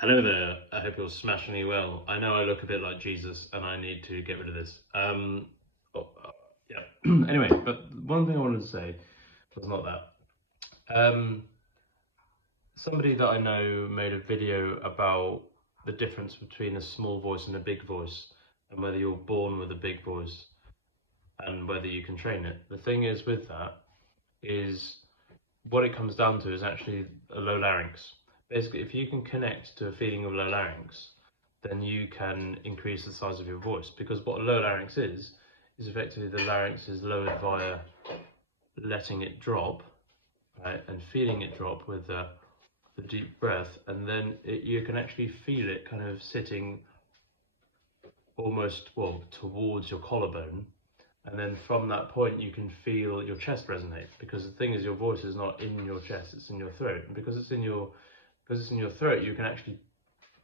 Hello there, I hope you're smashingly well. I know I look a bit like Jesus and I need to get rid of this. Yeah. Anyway, but one thing I wanted to say was not that. Somebody that I know made a video about the difference between a small voice and a big voice, and whether you're born with a big voice and whether you can train it. The thing is with that is what it comes down to is actually a low larynx. Basically, if you can connect to a feeling of low larynx, then you can increase the size of your voice. Because what a low larynx is effectively the larynx is lowered via letting it drop, right, and feeling it drop with the deep breath, and then you can actually feel it kind of sitting almost, well, towards your collarbone, and then from that point you can feel your chest resonate, because the thing is your voice is not in your chest, it's in your throat, and because it's in your throat, you can actually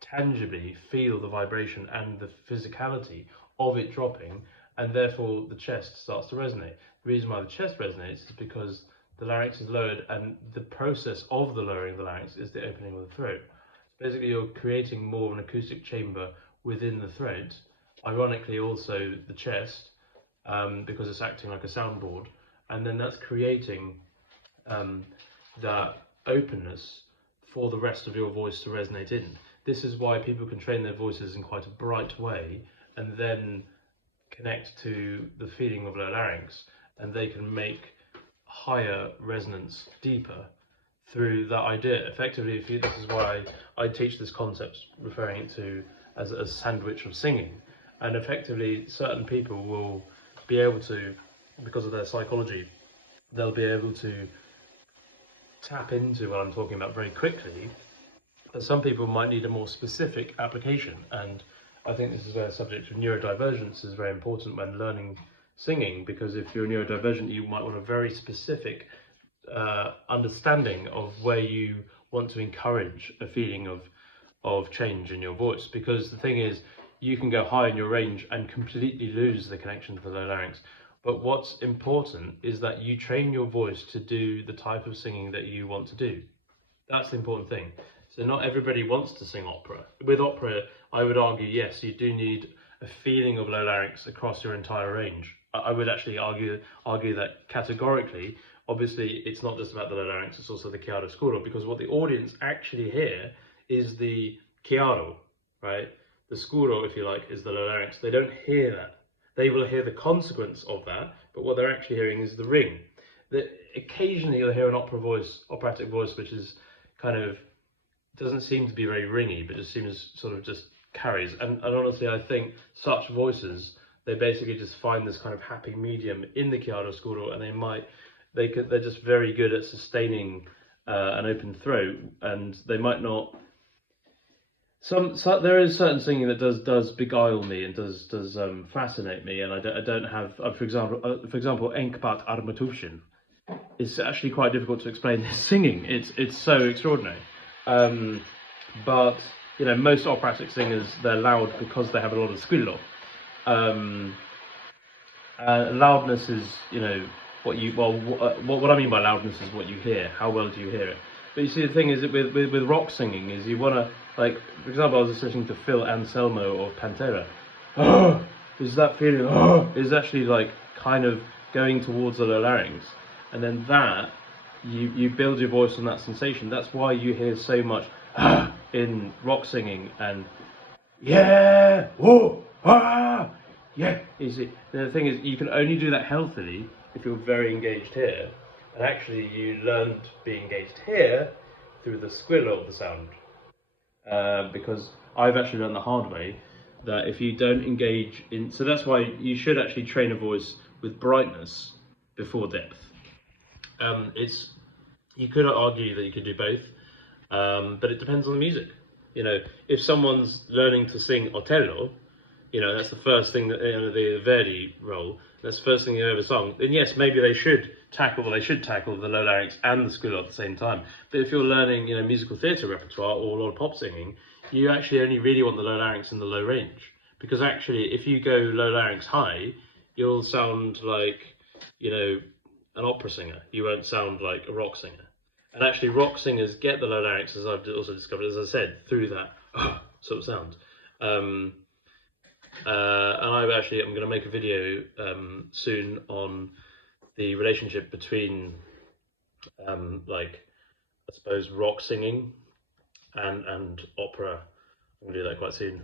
tangibly feel the vibration and the physicality of it dropping, and therefore the chest starts to resonate. The reason why the chest resonates is because the larynx is lowered, and the process of the lowering of the larynx is the opening of the throat. So basically you're creating more of an acoustic chamber within the throat, ironically also the chest, because it's acting like a soundboard, and then that's creating that openness for the rest of your voice to resonate in. This is why people can train their voices in quite a bright way and then connect to the feeling of low larynx, and they can make higher resonance deeper through that idea. Effectively, this is why I teach this concept, referring it to as a sandwich of singing. And effectively, certain people will be able to, because of their psychology, they'll be able to tap into what I'm talking about very quickly, but some people might need a more specific application. And I think this is where the subject of neurodivergence is very important when learning singing, because if you're neurodivergent, you might want a very specific understanding of where you want to encourage a feeling of change in your voice. Because the thing is, you can go high in your range and completely lose the connection to the low larynx. But what's important is that you train your voice to do the type of singing that you want to do. That's the important thing. So not everybody wants to sing opera. With opera, I would argue, yes, you do need a feeling of low larynx across your entire range. I would actually argue that categorically. Obviously, it's not just about the low larynx, it's also the chiaroscuro, because what the audience actually hear is the chiaro, right? The scuro, if you like, is the low larynx. They don't hear that. They will hear the consequence of that, but what they're actually hearing is the ring. Occasionally you'll hear an operatic voice, which is kind of, doesn't seem to be very ringy, but just seems sort of just carries. And honestly, I think such voices, they basically just find this kind of happy medium in the chiaroscuro, and they're just very good at sustaining an open throat, and they might not. There is certain singing that does beguile me and does fascinate me, and I don't have for example Enkpat Armatuvshin. It's actually quite difficult to explain this singing. It's so extraordinary. But you know, most operatic singers, they're loud because they have a lot of squillo. Loudness is, you know, what I mean by loudness is what you hear. How well do you hear it? But you see, the thing is that with rock singing is you want to, like, for example, I was listening to Phil Anselmo of Pantera. Is that feeling, is actually like kind of going towards the low larynx. And then that, you build your voice on that sensation. That's why you hear so much in rock singing and yeah, oh, yeah. You see, the thing is, you can only do that healthily if you're very engaged here. And actually, you learn to be engaged here through the squillo of the sound. Because I've actually learned the hard way that if you don't engage in, so that's why you should actually train a voice with brightness before depth. You could argue that you could do both, but it depends on the music. You know, if someone's learning to sing Otello, you know, that's the first thing that, you know, the Verdi role, that's the first thing they ever sung, then yes, maybe they should tackle the low larynx and the squillo at the same time. But if you're learning, you know, musical theatre repertoire or a lot of pop singing, you actually only really want the low larynx in the low range. Because actually, if you go low larynx high, you'll sound like, you know, an opera singer. You won't sound like a rock singer. And actually, rock singers get the low larynx, as I've also discovered, as I said, through that sort of sounds. And I'm going to make a video soon on the relationship between like, I suppose, rock singing and opera. I'm going to do that quite soon.